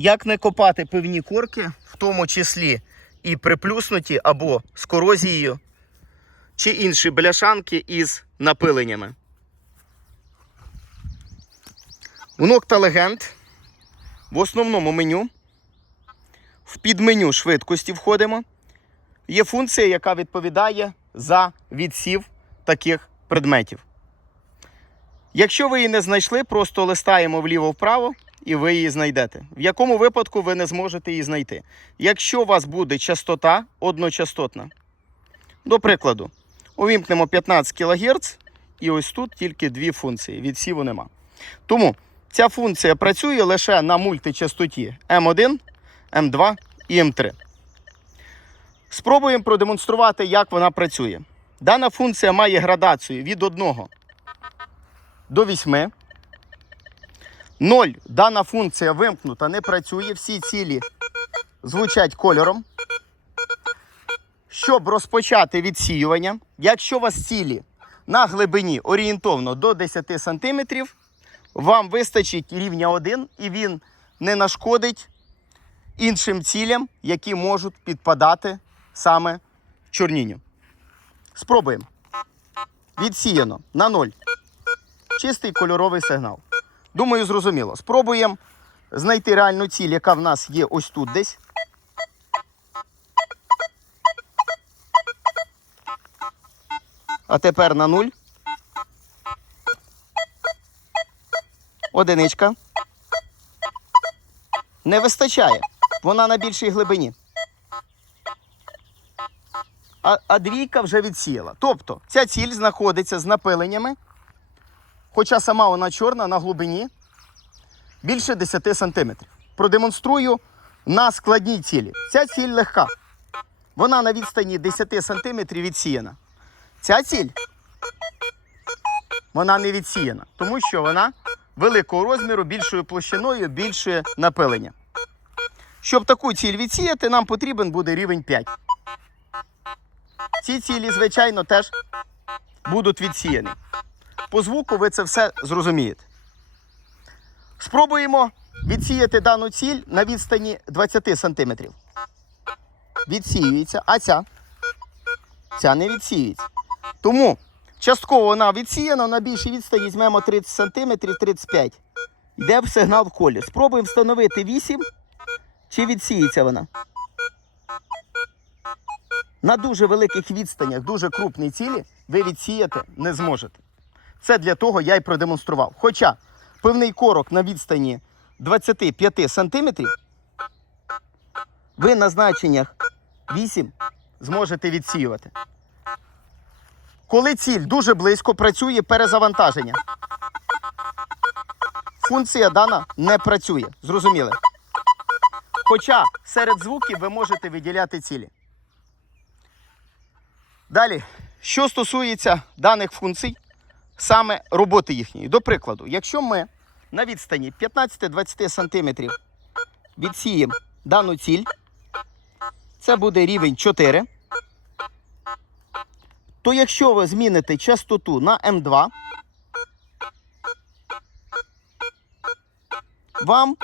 Як не копати пивні корки, в тому числі і приплюснуті або з корозією, чи інші бляшанки із напиленнями. У Nocta Legend в основному меню, в підменю швидкості входимо. Є функція, яка відповідає за відсів таких предметів. Якщо ви її не знайшли, просто листаємо вліво-вправо і ви її знайдете. В якому випадку ви не зможете її знайти. Якщо у вас буде частота одночастотна, до прикладу, увімкнемо 15 кГц, і ось тут тільки дві функції. Відсіву нема. Тому ця функція працює лише на мультичастоті М1, М2 і М3. Спробуємо продемонструвати, як вона працює. Дана функція має градацію від 1 до 8. 0. Дана функція вимкнута, не працює. Всі цілі звучать кольором. Щоб розпочати відсіювання, якщо у вас цілі на глибині орієнтовно до 10 см, вам вистачить рівня 1 і він не нашкодить іншим цілям, які можуть підпадати саме чорнінню. Спробуємо. Відсіяно на 0. Чистий кольоровий сигнал. Думаю, зрозуміло. Спробуємо знайти реальну ціль, яка в нас є ось тут десь. А тепер на 0. Одиничка. Не вистачає. Вона на більшій глибині. А, а двійка вже відсіяла. Тобто ця ціль знаходиться з напиленнями, хоча сама вона чорна на глибині більше 10 см. Продемонструю на складній цілі. Ця ціль легка. Вона на відстані 10 см відсіяна. Ця ціль вона не відсіяна, тому що вона великого розміру, більшою площиною, більше напилення. Щоб таку ціль відсіяти, нам потрібен буде рівень 5. Ці цілі, звичайно, теж будуть відсіяні. По звуку ви це все зрозумієте. Спробуємо відсіяти дану ціль на відстані 20 см. Відсіюється, а ця? Ця не відсіюється. Тому частково вона відсіяна, на більшій відстані візьмемо 30 см 35 Йде в сигнал в колі. Спробуємо встановити 8, чи відсіється вона. На дуже великих відстанях, дуже крупній цілі, ви відсіяти не зможете. Це для того я й продемонстрував. Хоча певний корок на відстані 25 см, ви на значеннях 8 зможете відсіювати. Коли ціль дуже близько, працює перезавантаження. Функція дана не працює. Зрозуміли? Хоча серед звуків ви можете виділяти цілі. Далі, що стосується даних функцій, саме роботи їхньої. До прикладу, якщо ми на відстані 15-20 см відсіємо дану ціль, це буде рівень 4. То якщо ви зміните частоту на М2, вам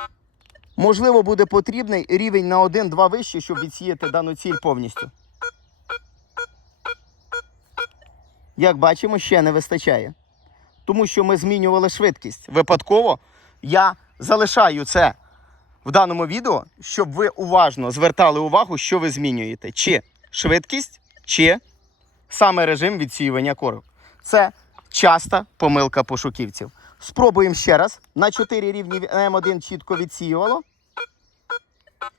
можливо буде потрібний рівень на 1-2 вище, щоб відсіяти дану ціль повністю. Як бачимо, ще не вистачає. Тому що ми змінювали швидкість. Випадково я залишаю це в даному відео, щоб ви уважно звертали увагу, що ви змінюєте. Чи швидкість, чи саме режим відсіювання корок. Це часта помилка пошуківців. Спробуємо ще раз. На 4 рівні М1 чітко відсіювало,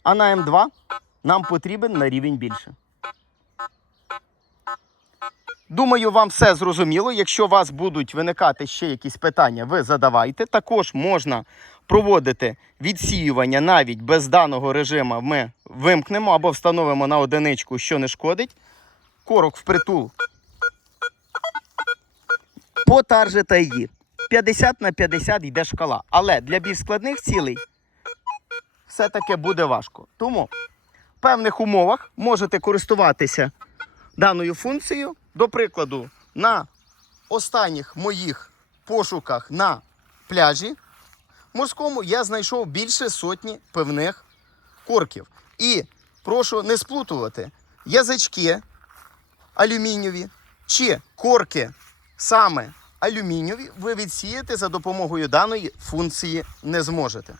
а на М2 нам потрібен на рівень більше. Думаю, вам все зрозуміло. Якщо у вас будуть виникати ще якісь питання, ви задавайте. Також можна проводити відсіювання навіть без даного режиму. Ми вимкнемо або встановимо на одиничку, що не шкодить. Корок впритул. По таржета її. 50 на 50 йде шкала. Але для більш складних цілей все-таки буде важко. Тому в певних умовах можете користуватися даною функцією. До прикладу, на останніх моїх пошуках на пляжі морському я знайшов більше сотні пивних корків. І прошу не сплутувати язички алюмінієві чи корки саме алюмінієві ви відсіяти за допомогою даної функції не зможете.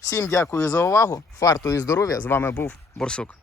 Всім дякую за увагу. Фарту і здоров'я. З вами був Борсук.